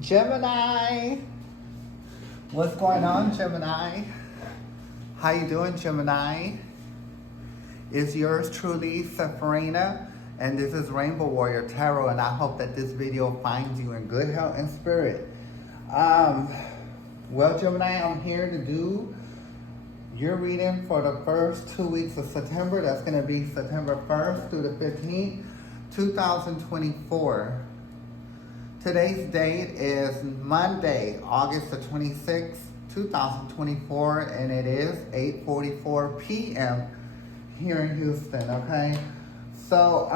Gemini, what's going on, Gemini? How you doing, Gemini? It's yours truly, Sepharina, and this is Rainbow Warrior Tarot, and I hope that this video finds you in good health and spirit. Well, Gemini, I'm here to do your reading for the first 2 weeks of September. That's going to be September 1st through the 15th, 2024. Today's date is Monday, August the 26th, 2024, and it is 8:44 p.m. here in Houston, okay? So,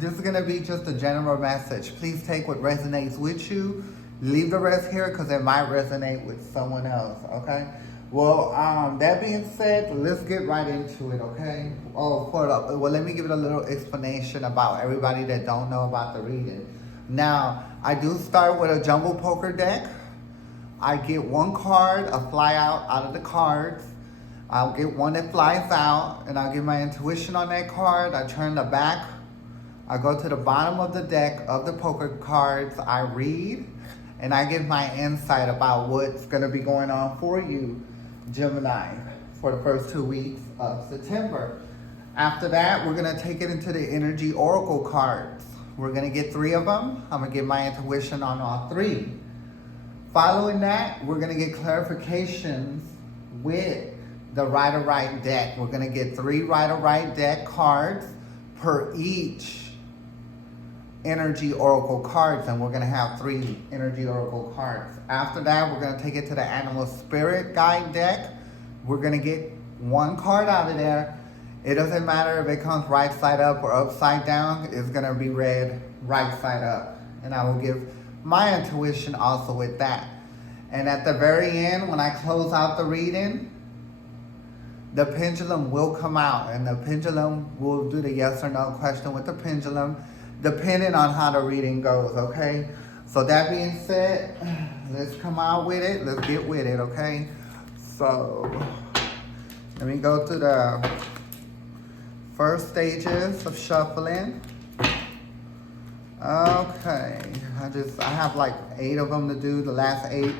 this is going to be just a general message. Please take what resonates with you. Leave the rest here because it might resonate with someone else, okay? Well, that being said, let's get right into it, okay? Well, let me give it a little explanation about everybody that don't know about the reading. Now, I do start with a jumbo poker deck. I get one card, a fly out of the cards. I'll get one that flies out, and I'll get my intuition on that card. I turn the back. I go to the bottom of the deck of the poker cards. I read, and I give my insight about what's going to be going on for you, Gemini, for the first 2 weeks of September. After that, we're going to take it into the energy oracle cards. We're going to get 3 of them. I'm going to get my intuition on all 3. Following that, we're going to get clarifications with the Rider-Right deck. We're going to get 3 Rider-Right deck cards per each energy oracle cards, and we're going to have 3 energy oracle cards. After that, we're going to take it to the animal spirit guide deck. We're going to get 1 card out of there. It doesn't matter if it comes right side up or upside down. It's going to be read right side up. And I will give my intuition also with that. And at the very end, when I close out the reading, the pendulum will come out. And the pendulum will do the yes or no question with the pendulum, depending on how the reading goes, okay? So that being said, let's come out with it. Let's get with it, okay? So let me go through the first stages of shuffling. Okay, I have like 8 of them to do, the last 8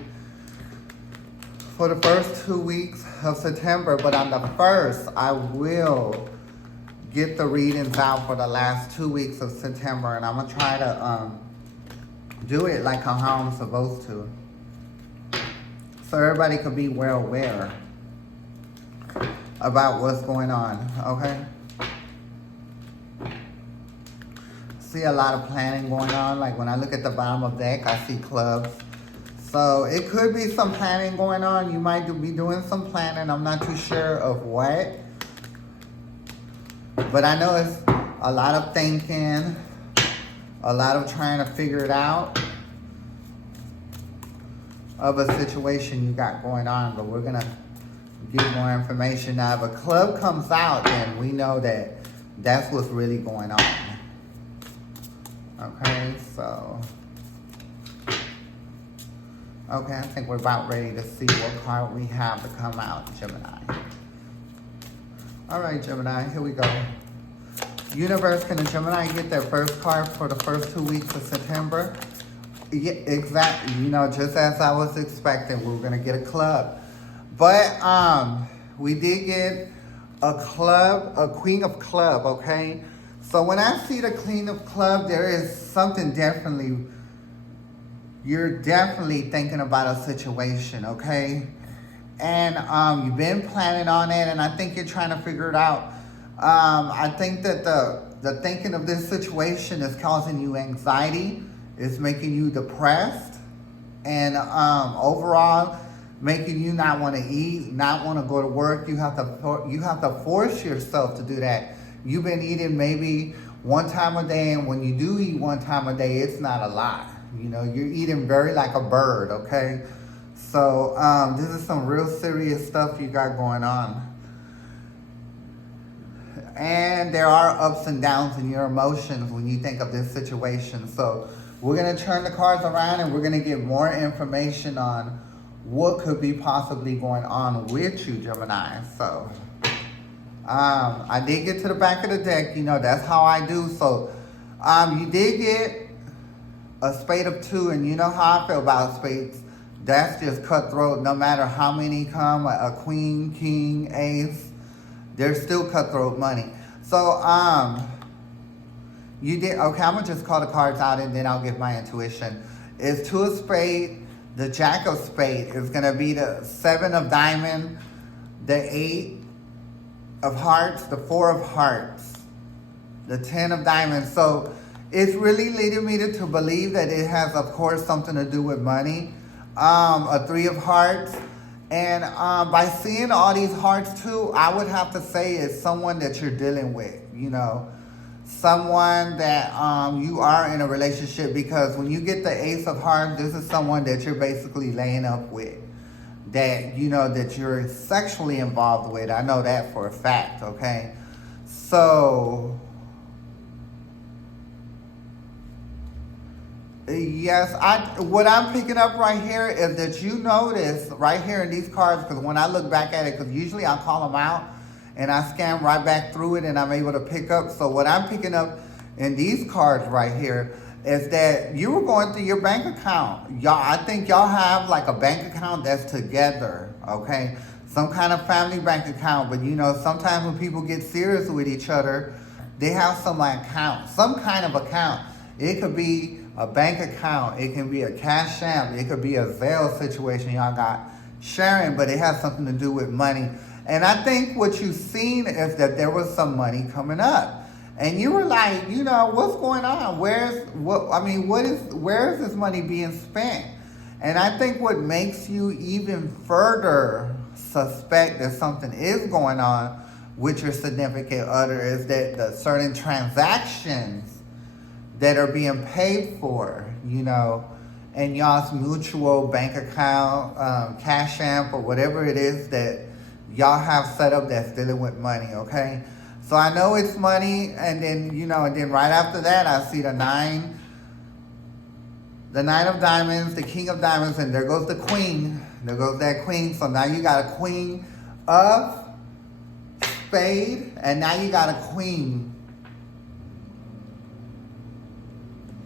for the first 2 weeks of September. But on the 1st, I will get the readings out for the last 2 weeks of September, and I'm gonna try to do it like how I'm supposed to, so everybody could be well aware about what's going on, okay? See a lot of planning going on. Like when I look at the bottom of the deck, I see clubs. So it could be some planning going on. You might be doing some planning. I'm not too sure of what. But I know it's a lot of thinking, a lot of trying to figure it out of a situation you got going on. But we're going to get more information. Now, if a club comes out, then we know that that's what's really going on. Okay, so, okay, I think we're about ready to see what card we have to come out, Gemini. All right, Gemini, here we go. Universe, can a Gemini get their first card for the first 2 weeks of September? Yeah, exactly. You know, just as I was expecting, we were going to get a club. But we did get a club, a Queen of Club, okay? So when I see the Queen of Club, there is something you're definitely thinking about a situation, okay? And you've been planning on it, and I think you're trying to figure it out. I think that the thinking of this situation is causing you anxiety. It's making you depressed. And overall, making you not want to eat, not want to go to work. You have to force yourself to do that. You've been eating maybe 1 time a day, and when you do eat 1 time a day, it's not a lot. You know, you're eating very like a bird, okay? So this is some real serious stuff you got going on. And there are ups and downs in your emotions when you think of this situation. So we're going to turn the cards around, and we're going to get more information on what could be possibly going on with you, Gemini. So I did get to the back of the deck. You know, that's how I do. So you did get a spade of 2, and you know how I feel about spades. That's just cutthroat. No matter how many come, a queen, king, ace, there's still cutthroat money. So, you did, okay, I'm gonna just call the cards out and then I'll give my intuition. It's 2 of spade, the jack of spade is gonna be the 7 of diamond, the 8 of hearts, the 4 of hearts, the 10 of diamonds. So it's really leading me to believe that it has, of course, something to do with money. A 3 of hearts. And by seeing all these hearts too, I would have to say it's someone that you're dealing with, you know. Someone that you are in a relationship, because when you get the ace of hearts, this is someone that you're basically laying up with. That, you know, that you're sexually involved with. I know that for a fact, okay? So, yes, what I'm picking up right here is that you notice right here in these cards, because when I look back at it, because usually I call them out and I scan right back through it and I'm able to pick up. So what I'm picking up in these cards right here is that you were going through your bank account. Y'all, I think y'all have like a bank account that's together, okay? Some kind of family bank account, but you know, sometimes when people get serious with each other, they have some account, some kind of account. It could be a bank account, it can be a cash app, it could be a Zelle situation y'all got sharing, but it has something to do with money. And I think what you've seen is that there was some money coming up. And you were like, you know, what's going on? Where is this money being spent? And I think what makes you even further suspect that something is going on with your significant other is that the certain transactions that are being paid for, you know, and y'all's mutual bank account, cash app, or whatever it is that y'all have set up that's dealing with money, okay? So I know it's money, and then, you know, and then right after that, I see the nine of diamonds, the king of diamonds, and there goes the queen. There goes that queen. So now you got a queen of spade, and now you got a queen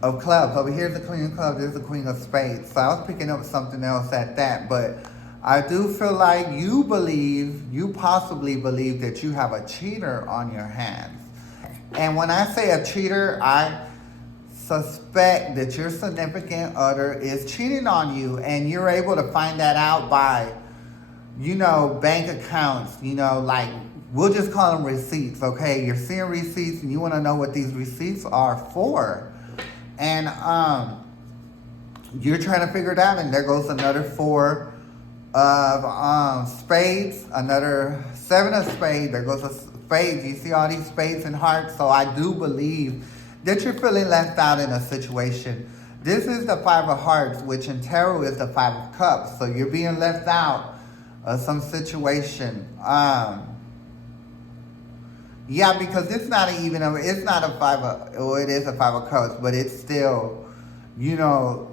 of clubs. Over here's the queen of clubs, there's the queen of spades. So I was picking up something else at that, but I do feel like you possibly believe that you have a cheater on your hands. And when I say a cheater, I suspect that your significant other is cheating on you, and you're able to find that out by, you know, bank accounts, you know, like, we'll just call them receipts, okay? You're seeing receipts and you want to know what these receipts are for. And you're trying to figure it out, and there goes another 4 of spades, another 7 of spades, there goes a spades. You see all these spades and hearts. So I do believe that you're feeling left out in a situation. This is the 5 of hearts, which in tarot is the 5 of cups. So you're being left out of some situation. Yeah, because it's not even it's not a 5 of, well, it is a 5 of cups, but it's still, you know,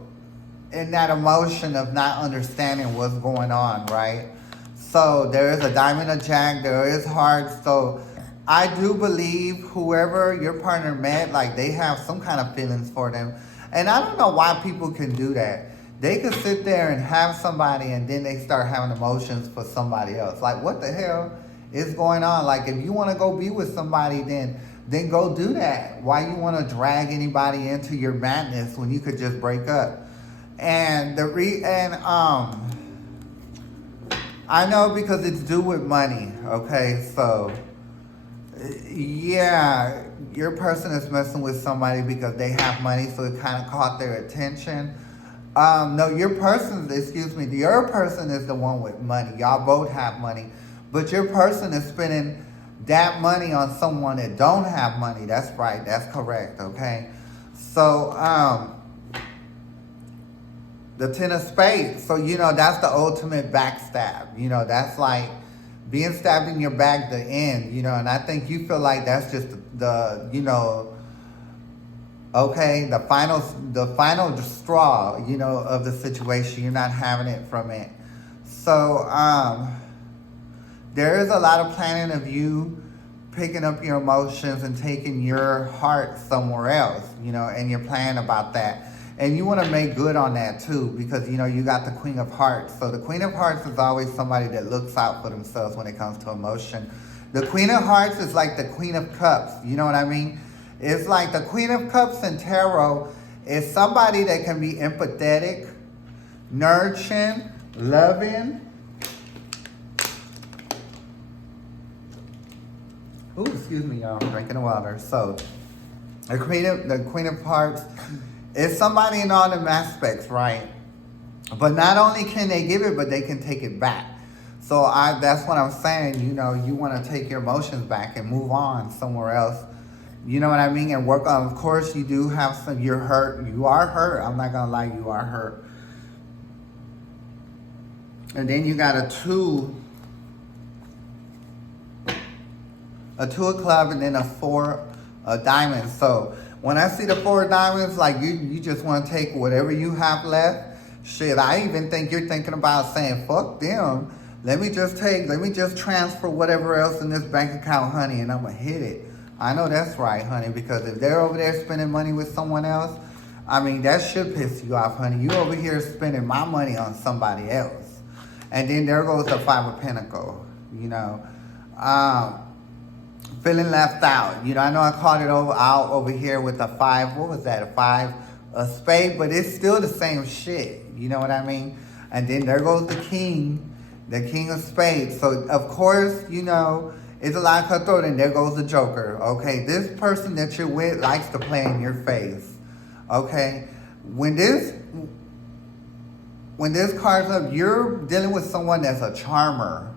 in that emotion of not understanding what's going on, right? So there is a diamond, a jack, there is hearts. So I do believe whoever your partner met, like, they have some kind of feelings for them. And I don't know why people can do that. They could sit there and have somebody and then they start having emotions for somebody else. Like, what the hell is going on? Like, if you want to go be with somebody, then go do that. Why you want to drag anybody into your madness when you could just break up? And I know because it's due with money, okay? So, yeah, your person is messing with somebody because they have money, so it kind of caught their attention. No, your person is the one with money. Y'all both have money, but your person is spending that money on someone that don't have money. That's right, that's correct, okay? So, the 10 of spades. So, you know, that's the ultimate backstab. You know, that's like being stabbed in your back, the end, you know, and I think you feel like that's just the you know, okay, the final straw, you know, of the situation. You're not having it from it. So, there is a lot of planning of you picking up your emotions and taking your heart somewhere else, you know, and you're planning about that. And you want to make good on that too, because you know you got the Queen of Hearts. So the Queen of Hearts is always somebody that looks out for themselves when it comes to emotion. The Queen of Hearts is like the Queen of Cups. You know what I mean? It's like the Queen of Cups in tarot is somebody that can be empathetic, nurturing, loving. Ooh, excuse me, y'all. I'm drinking water. So, the Queen of Hearts is somebody in all them aspects, right? But not only can they give it, but they can take it back. So that's what I'm saying. You know, you want to take your emotions back and move on somewhere else. You know what I mean? And work on. Of course, you do have some. You're hurt. You are hurt. I'm not gonna lie. You are hurt. And then you got a two of clubs, and then a four of diamonds. So when I see the four of diamonds, like you just want to take whatever you have left. Shit, I even think you're thinking about saying, fuck them. Let me just transfer whatever else in this bank account, honey, and I'm going to hit it. I know that's right, honey, because if they're over there spending money with someone else, I mean, that should piss you off, honey. You over here spending my money on somebody else. And then there goes the Five of Pentacles, you know. Feeling left out. You know, I know I called it out over here with a five. What was that? A five of spade, but it's still the same shit. You know what I mean? And then there goes the king of spades. So, of course, you know, it's a lot of cutthroat, and there goes the joker. Okay, this person that you're with likes to play in your face. Okay? When this card's up, you're dealing with someone that's a charmer.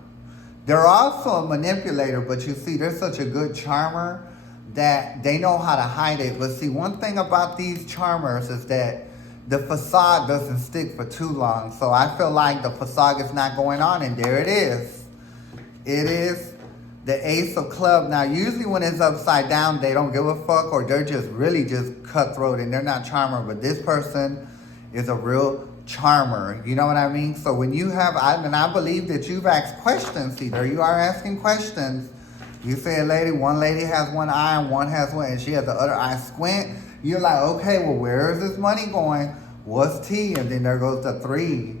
They're also a manipulator, but you see, they're such a good charmer that they know how to hide it. But see, one thing about these charmers is that the facade doesn't stick for too long. So I feel like the facade is not going on, and there it is. It is the Ace of Clubs. Now, usually when it's upside down, they don't give a fuck, or they're just really just cutthroat, and they're not charmer. But this person is a real charmer. You know what I mean? So when you have, I believe that you've asked questions. Either you are asking questions. You say one lady has one eye and one has one, and she has the other eye squint. You're like, okay, well, where is this money going? What's T? And then there goes the three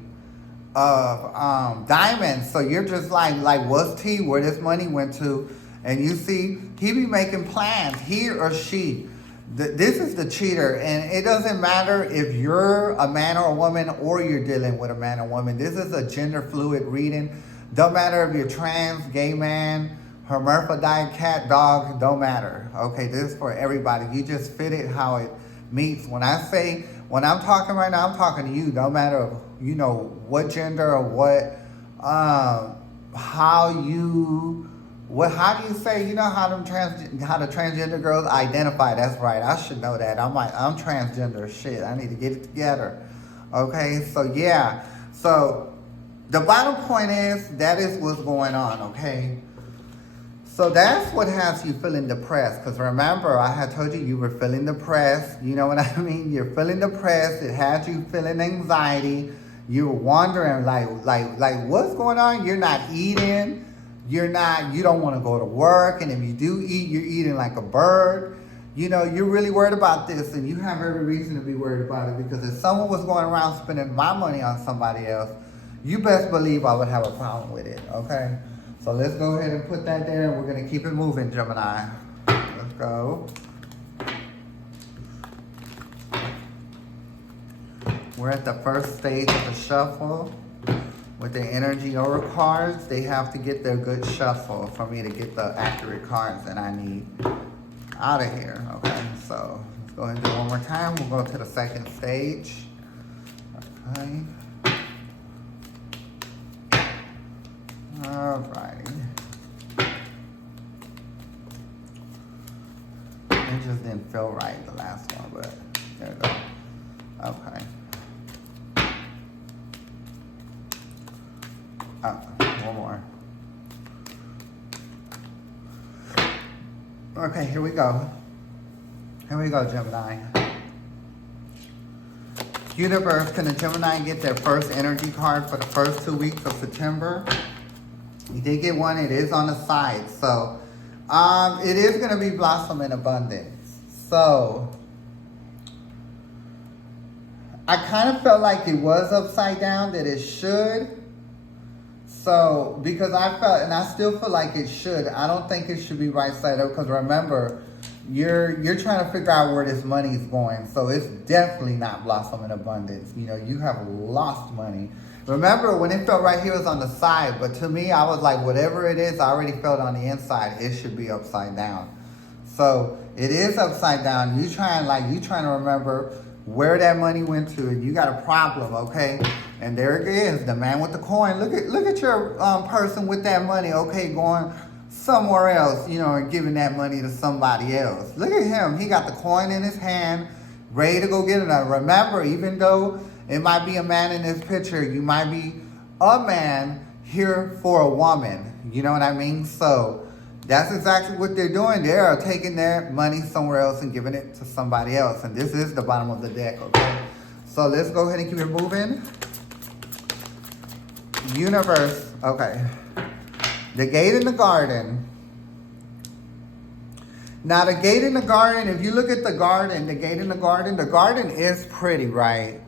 of diamonds. So you're just like, what's T? Where this money went to? And you see, he be making plans, he or she. This is the cheater, and it doesn't matter if you're a man or a woman or you're dealing with a man or woman. This is a gender fluid reading. Don't matter if you're trans, gay man, hermaphrodite, cat, dog, don't matter. Okay, this is for everybody. You just fit it how it meets. When I'm talking right now, I'm talking to you. Don't matter, you know, what gender or what, how do you say, you know, how the transgender girls identify? That's right. I should know that. I'm transgender. Shit, I need to get it together. Okay, so yeah. So the bottom point is, that is what's going on, okay? So that's what has you feeling depressed. Because remember, I had told you were feeling depressed. You know what I mean? You're feeling depressed. It had you feeling anxiety. You were wondering, like, what's going on? You're not eating. You don't want to go to work. And if you do eat, you're eating like a bird. You know, you're really worried about this. And you have every reason to be worried about it. Because if someone was going around spending my money on somebody else, you best believe I would have a problem with it, okay? So let's go ahead and put that there, and we're going to keep it moving, Gemini. Let's go. We're at the first stage of the shuffle. With the energy oracle cards, they have to get their good shuffle for me to get the accurate cards that I need out of here, okay? So let's go ahead and do it one more time. We'll go to the second stage. Okay. Alrighty. It just didn't feel right, the last one, but there we go. Okay. One more. Okay, here we go. Here we go, Gemini. Universe, can the Gemini get their first energy card for the first 2 weeks of September? You did get one. It is on the side. So, it is going to be blossom in abundance. So, I kind of felt like it was upside down, that it should. So, because I felt, and I still feel like it should. I don't think it should be right side up, because remember, you're trying to figure out where this money is going. So it's definitely not blossom in abundance. You know, you have lost money. Remember, when it felt right here, it was on the side. But to me, I was like, whatever it is, I already felt on the inside, it should be upside down. So it is upside down. You trying to remember where that money went to, and you got a problem, okay? And there it is, the man with the coin. Look at your person with that money, okay, going somewhere else, you know, and giving that money to somebody else. Look at him. He got the coin in his hand, ready to go get it. Now, remember, even though it might be a man in this picture, you might be a man here for a woman. You know what I mean? So that's exactly what they're doing. They are taking their money somewhere else and giving it to somebody else. And this is the bottom of the deck, okay? So let's go ahead and keep it moving. Universe, okay. The gate in the garden. Now the gate in the garden, if you look at the garden, the gate in the garden is pretty, right?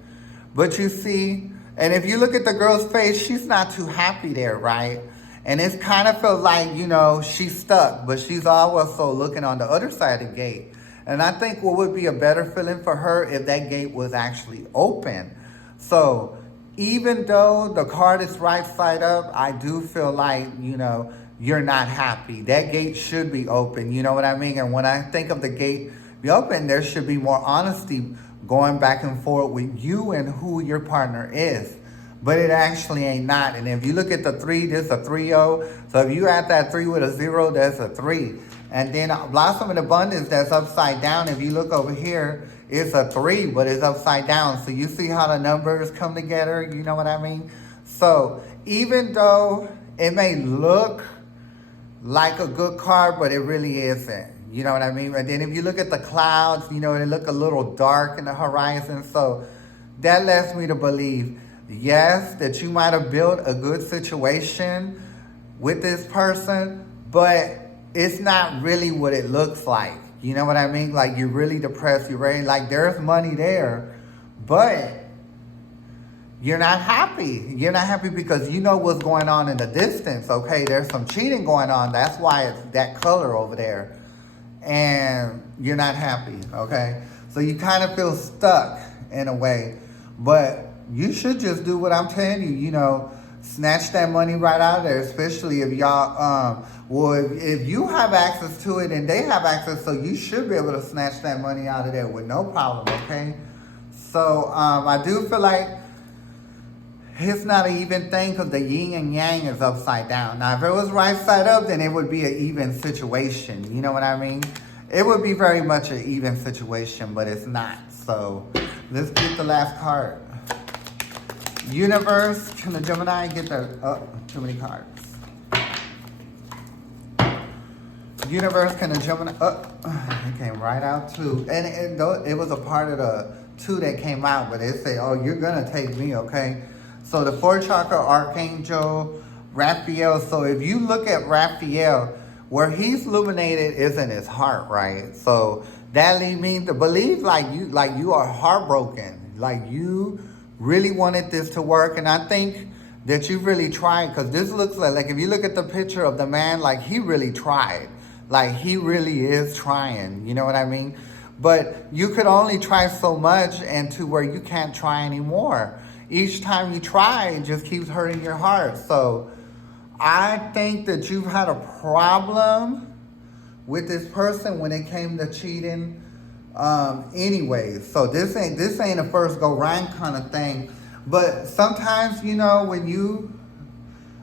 But you see, and if you look at the girl's face, she's not too happy there, right? And it's kind of felt like, you know, she's stuck, but she's also looking on the other side of the gate. And I think what would be a better feeling for her if that gate was actually open. So even though the card is right side up, I do feel like, you know, you're not happy. That gate should be open, you know what I mean? And when I think of the gate be open, there should be more honesty going back and forth with you and who your partner is. But it actually ain't not. And if you look at the 3, this is a 3-0. So if you add that 3 with a 0, that's a 3. And then Blossom in Abundance, that's upside down. If you look over here, it's a 3, but it's upside down. So you see how the numbers come together, you know what I mean? So even though it may look like a good card, but it really isn't. You know what I mean? And then if you look at the clouds, you know, they look a little dark in the horizon. So that lets me to believe, yes, that you might have built a good situation with this person, but it's not really what it looks like. You know what I mean? Like, you're really depressed. You're ready. Like, there's money there, but you're not happy. You're not happy because you know what's going on in the distance, okay? There's some cheating going on. That's why it's that color over there. And you're not happy, okay? So you kind of feel stuck in a way. But you should just do what I'm telling you, you know, snatch that money right out of there, especially if y'all, if you have access to it and they have access, so you should be able to snatch that money out of there with no problem, okay? So I do feel like it's not an even thing because the yin and yang is upside down. Now, if it was right side up, then it would be an even situation. You know what I mean? It would be very much an even situation, but it's not. So let's get the last card. Universe, can the Gemini get the, too many cards. Universe, can the Gemini, it came right out too. And it was a part of the 2 that came out, but it said, oh, you're going to take me, okay? So the 4th chakra Archangel Raphael. So if you look at Raphael, where he's illuminated is in his heart, right? So that leads me to believe like you are heartbroken, like you really wanted this to work. And I think that you really tried, because this looks like if you look at the picture of the man, like he really tried, like he really is trying, you know what I mean? But you could only try so much, and to where you can't try anymore. Each time you try, it just keeps hurting your heart. So I think that you've had a problem with this person when it came to cheating anyways. So this ain't a first go round kind of thing. But sometimes, you know,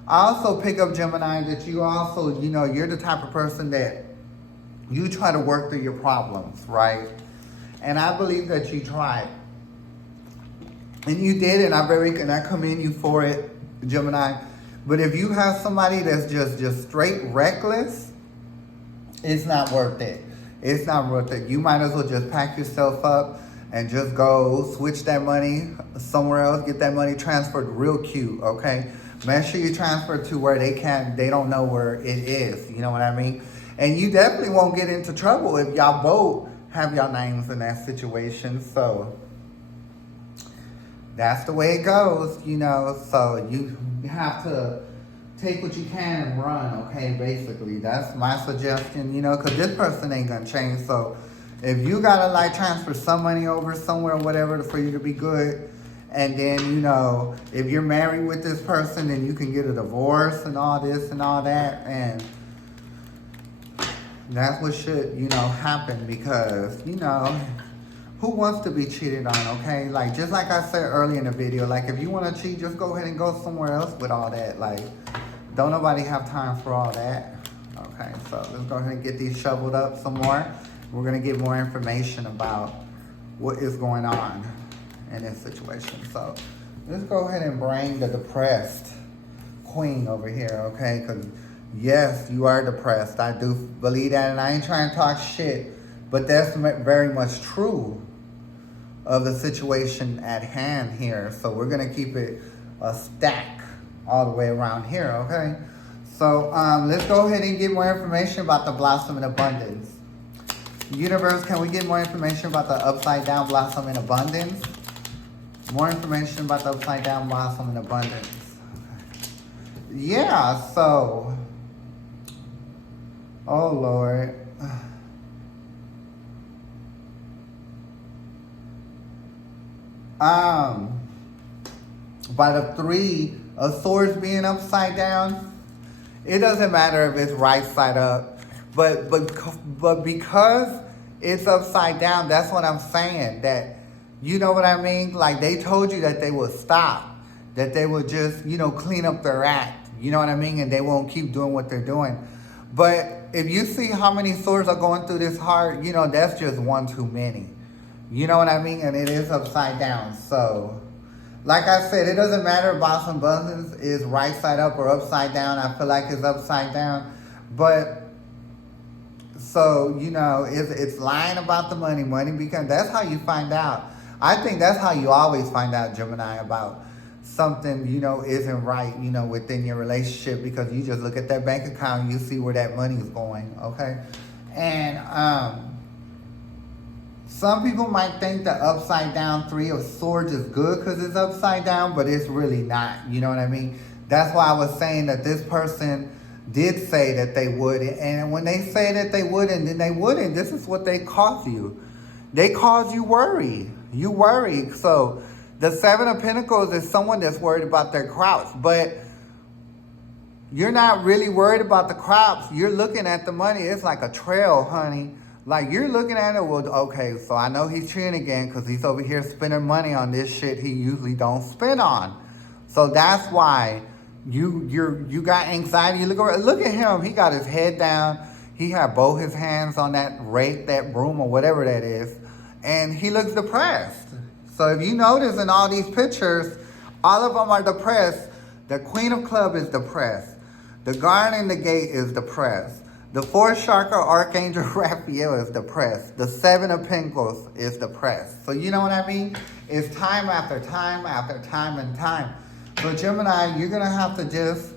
I also pick up, Gemini, that you also, you know, you're the type of person that you try to work through your problems, right? And I believe that you tried. And you did, and I commend you for it, Gemini. But if you have somebody that's just straight reckless, it's not worth it. It's not worth it. You might as well just pack yourself up and just go switch that money somewhere else, get that money transferred real cute, okay? Make sure you transfer to where they don't know where it is, you know what I mean? And you definitely won't get into trouble if y'all both have y'all names in that situation. So that's the way it goes, you know. So you have to take what you can and run, okay, basically. That's my suggestion, you know, because this person ain't going to change. So if you got to, like, transfer some money over somewhere, whatever, for you to be good, and then, you know, if you're married with this person, then you can get a divorce and all this and all that, and that's what should, you know, happen, because, you know, who wants to be cheated on, okay? Like, just like I said earlier in the video, like, if you want to cheat, just go ahead and go somewhere else with all that. Like, don't nobody have time for all that. Okay, so let's go ahead and get these shoveled up some more. We're going to get more information about what is going on in this situation. So let's go ahead and bring the depressed queen over here, okay? Because, yes, you are depressed. I do believe that, and I ain't trying to talk shit, but that's very much true of the situation at hand here. So we're going to keep it a stack all the way around here, okay? So let's go ahead and get more information about the blossom in abundance. Universe, can we get more information about the upside down blossom in abundance? More information about the upside down blossom in abundance. Yeah, so, oh Lord. By the Three of Swords being upside down, it doesn't matter if it's right side up, but because it's upside down, that's what I'm saying. That, you know what I mean? Like, they told you that they would stop, that they would just, you know, clean up their act. You know what I mean? And they won't keep doing what they're doing. But if you see how many swords are going through this heart, you know, that's just one too many. You know what I mean? And it is upside down. So, like I said, it doesn't matter if blossom abundance is right side up or upside down. I feel like it's upside down. But, so, you know, it's lying about the money, because that's how you find out. I think that's how you always find out, Gemini, about something, you know, isn't right, you know, within your relationship, because you just look at that bank account and you see where that money is going, okay? And some people might think the upside down Three of Swords is good because it's upside down, but it's really not, you know what I mean? That's why I was saying that this person did say that they would, and when they say that they wouldn't, then they wouldn't. This is what they cause you. They cause you worry. You worry. So the Seven of Pentacles is someone that's worried about their crops, but you're not really worried about the crops. You're looking at the money. It's like a trail, honey. Like, you're looking at it, well, okay, so I know he's cheating again because he's over here spending money on this shit he usually don't spend on. So that's why you got anxiety. Look at him. He got his head down. He had both his hands on that rake, that broom, or whatever that is, and he looks depressed. So if you notice in all these pictures, all of them are depressed. The Queen of Clubs is depressed. The Guardian in the Gate is depressed. The Fourth Chakra Archangel Raphael is depressed. The Seven of Pentacles is depressed. So you know what I mean? It's time after time after time and time. So Gemini, you're going to have to just,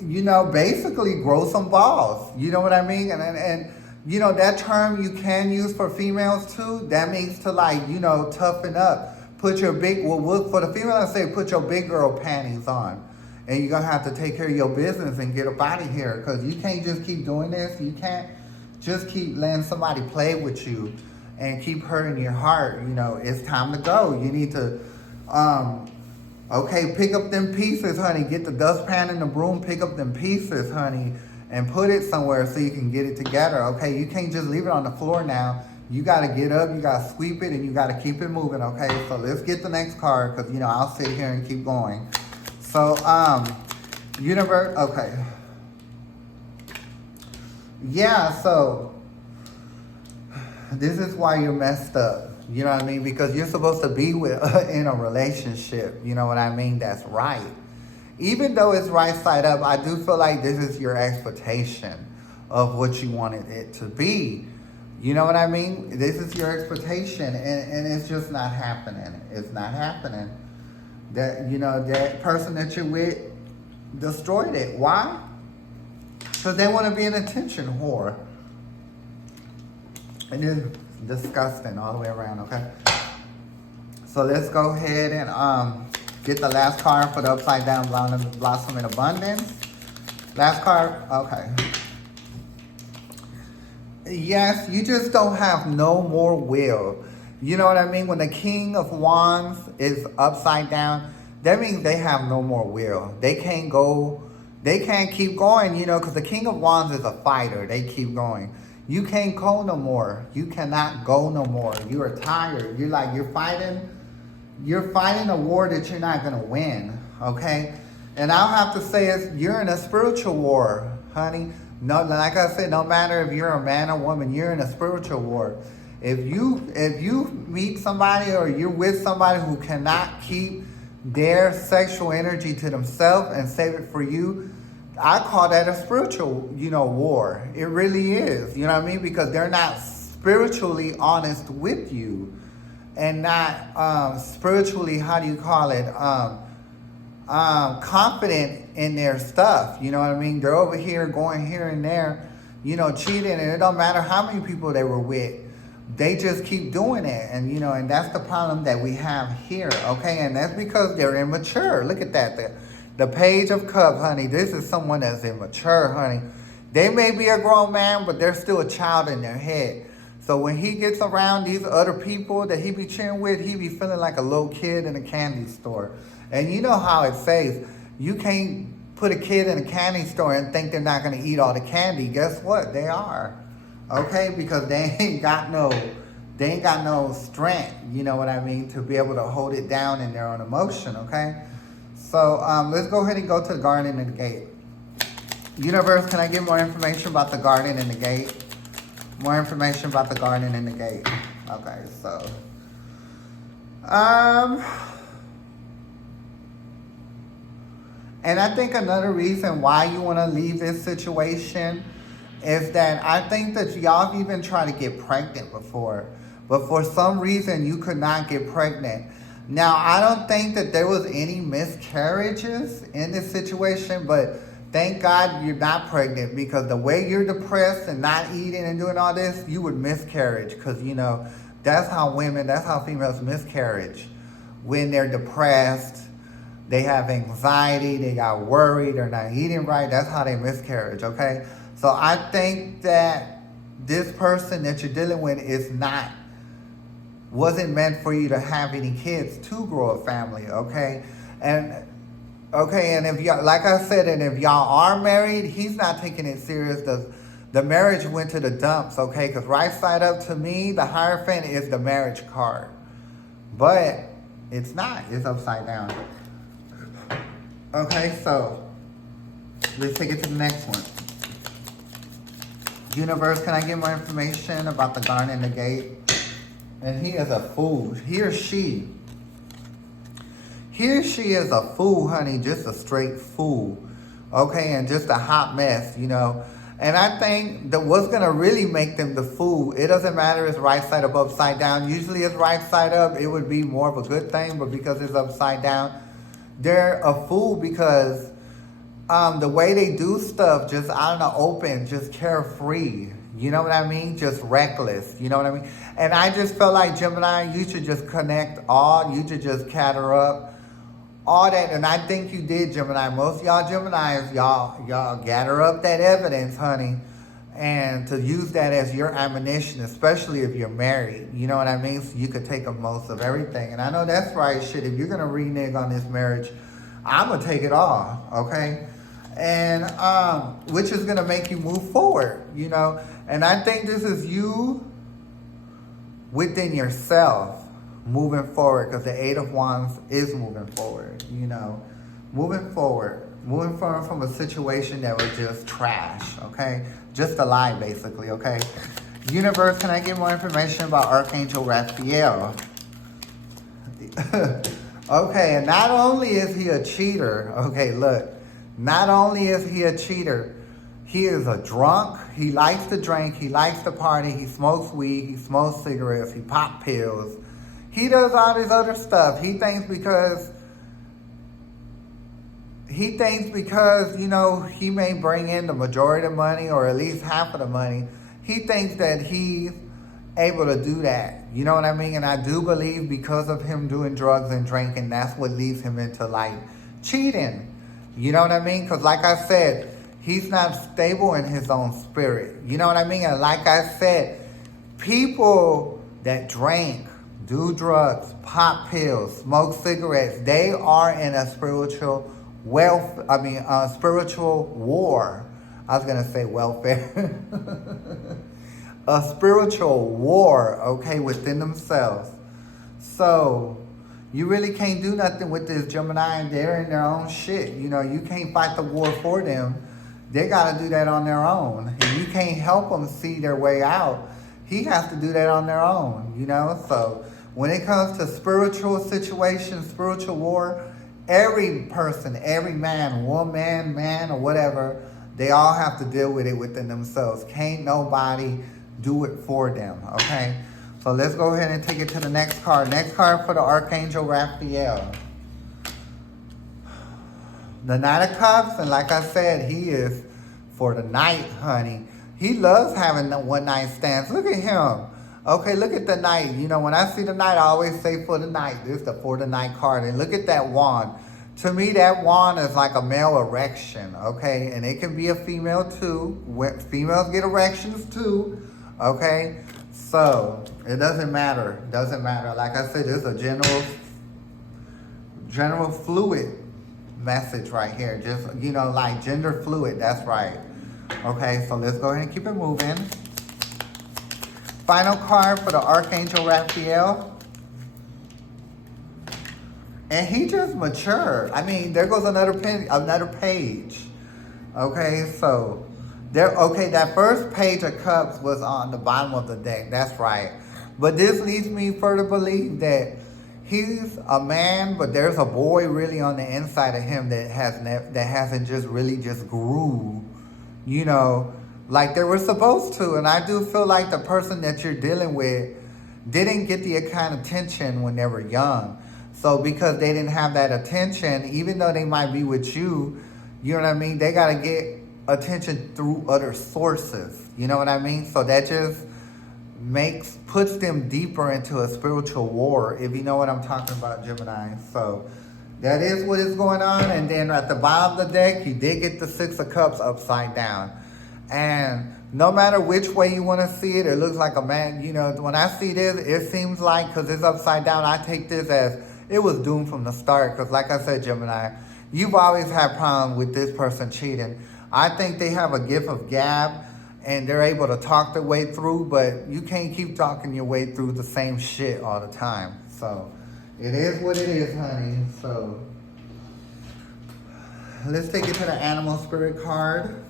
you know, basically grow some balls. You know what I mean? And you know, that term you can use for females too. That means to, like, you know, toughen up. Put your big, for the female, I say put your big girl panties on. And you're going to have to take care of your business and get up out of here. Because you can't just keep doing this. You can't just keep letting somebody play with you and keep hurting your heart. You know, it's time to go. You need to, okay, pick up them pieces, honey. Get the dustpan and the broom, pick up them pieces, honey, and put it somewhere so you can get it together, okay? You can't just leave it on the floor now. You got to get up, you got to sweep it, and you got to keep it moving, okay? So let's get the next card because, you know, I'll sit here and keep going. So, universe, okay. Yeah, so this is why you're messed up. You know what I mean? Because you're supposed to be with in a relationship. You know what I mean? That's right. Even though it's right side up, I do feel like this is your expectation of what you wanted it to be. You know what I mean? This is your expectation, and it's just not happening. It's not happening. That, you know, that person that you're with destroyed it. Why? Because they want to be an attention whore. And it's disgusting all the way around, okay? So let's go ahead and get the last card for the upside down blossom in abundance. Last card, okay. Yes, you just don't have no more will. You know what I mean? When the King of Wands is upside down, that means they have no more will. They can't keep going, you know, because the King of Wands is a fighter. They keep going. You can't go no more. You cannot go no more. You are tired. You're fighting a war that you're not going to win, okay? And I'll have to say you're in a spiritual war, honey. No, like I said, no matter if you're a man or woman, you're in a spiritual war. If you meet somebody or you're with somebody who cannot keep their sexual energy to themselves and save it for you, I call that a spiritual, war. It really is, you know what I mean? Because they're not spiritually honest with you and not spiritually, confident in their stuff. You know what I mean? They're over here going here and there, cheating, and it don't matter how many people they were with. They just keep doing it. And, and that's the problem that we have here, okay? And that's because they're immature. Look at that. The Page of Cups, honey. This is someone that's immature, honey. They may be a grown man, but they're still a child in their head. So when he gets around these other people that he be cheering with, he be feeling like a little kid in a candy store. And you know how it says, you can't put a kid in a candy store and think they're not going to eat all the candy. Guess what? They are. Okay? Because they ain't got no strength, you know what I mean, to be able to hold it down in their own emotion, okay? So let's go ahead and go to the Garden and the Gate. Universe, can I get more information about the Garden and the Gate? More information about the Garden and the Gate. Okay, so and I think another reason why you want to leave this situation is that I think that y'all even tried to get pregnant before, but for some reason you could not get pregnant. Now, I don't think that there was any miscarriages in this situation, but thank God you're not pregnant, because the way you're depressed and not eating and doing all this, you would miscarriage, because, that's how females miscarriage. When they're depressed, they have anxiety, they got worried, they're not eating right, that's how they miscarriage, okay? So I think that this person that you're dealing with wasn't meant for you to have any kids to grow a family, okay? And if y'all, like I said, and if y'all are married, he's not taking it serious. The marriage went to the dumps, okay? Because right side up to me, the Hierophant is the marriage card. But it's not. It's upside down. Okay, so let's take it to the next one. Universe, can I get more information about the Garden and the Gate? And he is a fool. He or she is a fool, honey. Just a straight fool. Okay, and just a hot mess, And I think that what's going to really make them the fool, it doesn't matter if it's right side up, upside down. Usually it's right side up, it would be more of a good thing. But because it's upside down, they're a fool because the way they do stuff just out in the open, just carefree. You know what I mean? Just reckless. You know what I mean? And I just felt like, Gemini, you should just you should just cater up all that. And I think you did, Gemini. Most of y'all Geminis, y'all gather up that evidence, honey, and to use that as your ammunition, especially if you're married. You know what I mean? So you could take up most of everything. And I know that's right, shit. If you're going to renege on this marriage, I'm going to take it all, okay? And which is going to make you move forward, And I think this is you within yourself moving forward, because the Eight of Wands is moving forward, moving forward from a situation that was just trash, okay? Just a lie, basically, okay? Universe, can I get more information about Archangel Raphael? Okay, and not only is he a cheater, okay, look, not only is he a cheater, he is a drunk. He likes to drink. He likes to party. He smokes weed. He smokes cigarettes. He pops pills. He does all this other stuff. He thinks because, he may bring in the majority of the money or at least half of the money, he thinks that he's able to do that. You know what I mean? And I do believe because of him doing drugs and drinking, that's what leads him into like cheating. You know what I mean? Because like I said, he's not stable in his own spirit. You know what I mean? And like I said, people that drink, do drugs, pop pills, smoke cigarettes, they are in a spiritual spiritual war. I was gonna say welfare. A spiritual war, okay, within themselves. So you really can't do nothing with this Gemini. They're in their own shit. You know, you can't fight the war for them. They gotta do that on their own. And you can't help them see their way out. He has to do that on their own, you know? So when it comes to spiritual situations, spiritual war, every person, every man, woman, man, or whatever, they all have to deal with it within themselves. Can't nobody do it for them, okay? So let's go ahead and take it to the next card. Next card for the Archangel Raphael. The Knight of Cups, and like I said, he is for the night, honey. He loves having the one-night stands. Look at him. Okay, look at the Knight. You know, when I see the Knight, I always say for the night. This is the for the night card. And look at that wand. To me, that wand is like a male erection, okay? And it can be a female too. Females get erections too, okay? So, it doesn't matter. Doesn't matter. Like I said, there's a general fluid message right here. Just, you know, like gender fluid. That's right. Okay, so let's go ahead and keep it moving. Final card for the Archangel Raphael. And he just matured. I mean, there goes another page. Okay, so that first page of cups was on the bottom of the deck. That's right. But this leads me further to believe that he's a man, but there's a boy really on the inside of him that hasn't just really just grew, you know, like they were supposed to. And I do feel like the person that you're dealing with didn't get the kind of attention when they were young. So because they didn't have that attention, even though they might be with you, you know what I mean? They got to get attention through other sources. You know what I mean? So that just puts them deeper into a spiritual war, if you know what I'm talking about, Gemini. So that is what is going on. And then at the bottom of the deck, you did get the Six of Cups upside down. And no matter which way you want to see it, it looks like a man. You know, when I see this, it seems like, because it's upside down, I take this as it was doomed from the start. Because like I said, Gemini, you've always had problems with this person cheating. I think they have a gift of gab and they're able to talk their way through, but you can't keep talking your way through the same shit all the time. So it is what it is, honey. So let's take it to the Animal Spirit card.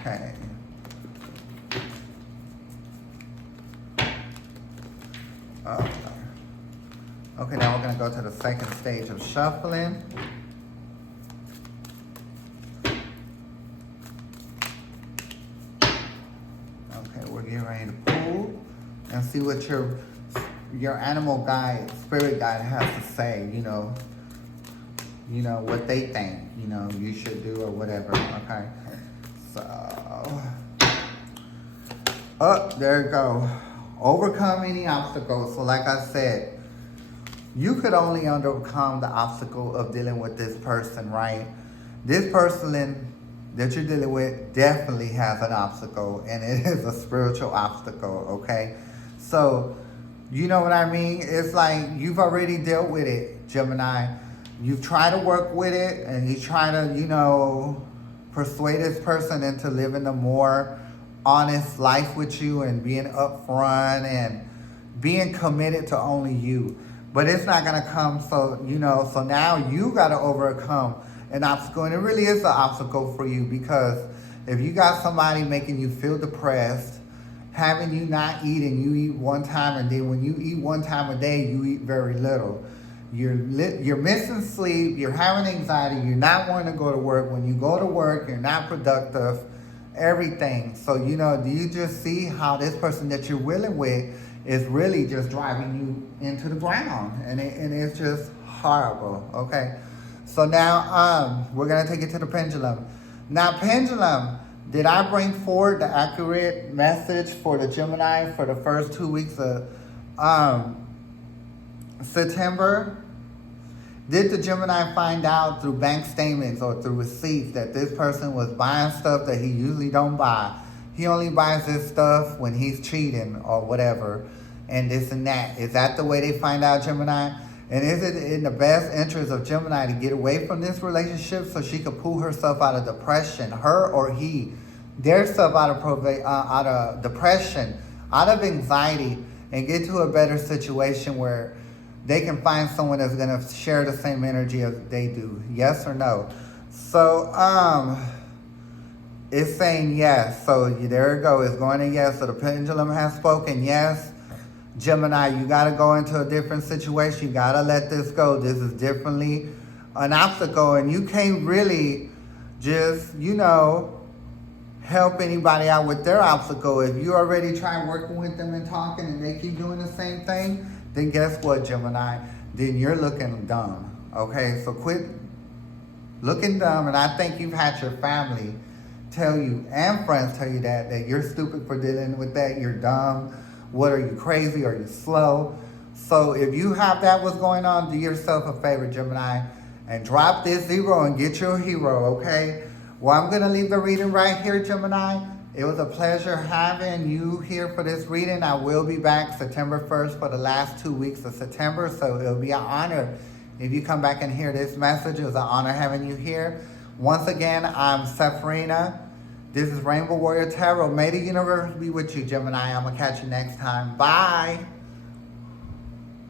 Okay. Okay, now we're going to go to the second stage of shuffling. Okay, we're getting ready to pull and see what your animal guide, spirit guide has to say, you know, what they think, you know, you should do or whatever, okay? So, there you go. Overcome any obstacles. So like I said, you could only overcome the obstacle of dealing with this person, right? This person that you're dealing with definitely has an obstacle, and it is a spiritual obstacle, okay? So, you know what I mean? It's like you've already dealt with it, Gemini. You've tried to work with it, and you try to, you know, persuade this person into living a more honest life with you and being upfront and being committed to only you. But it's not going to come, so, you know, so now you got to overcome an obstacle. And it really is an obstacle for you, because if you got somebody making you feel depressed, having you not eat and you eat one time a day, when you eat one time a day, you eat very little. You're missing sleep, you're having anxiety, you're not wanting to go to work. When you go to work, you're not productive, everything. So, you know, do you just see how this person that you're willing with is really just driving you into the ground? And it's just horrible, okay? So So now we're going to take it to the pendulum. Now, pendulum, did I bring forward the accurate message for the Gemini for the first 2 weeks of September? Did the Gemini find out through bank statements or through receipts that this person was buying stuff that he usually don't buy? He only buys this stuff when he's cheating or whatever, and this and that. Is that the way they find out, Gemini? And is it in the best interest of Gemini to get away from this relationship so she could pull herself out of depression, her or he, their self out of depression, out of anxiety, and get to a better situation where they can find someone that's going to share the same energy as they do? Yes or no? So, it's saying yes. So there it goes. It's going to yes. So the pendulum has spoken yes. Gemini, you got to go into a different situation. You got to let this go. This is definitely an obstacle. And you can't really just, help anybody out with their obstacle. If you already try working with them and talking and they keep doing the same thing, then guess what, Gemini? Then you're looking dumb. Okay, so quit looking dumb. And I think you've had your family tell you and friends tell you that you're stupid for dealing with that. You're dumb. What, are you crazy? Are you slow? So if you have that what's going on, do yourself a favor, Gemini, and drop this 0 and get your hero, okay? Well, I'm going to leave the reading right here, Gemini. It was a pleasure having you here for this reading. I will be back September 1st for the last 2 weeks of September, so it'll be an honor if you come back and hear this message. It was an honor having you here. Once again, I'm Sephrina. This is Rainbow Warrior Tarot. May the universe be with you, Gemini. I'm going to catch you next time. Bye.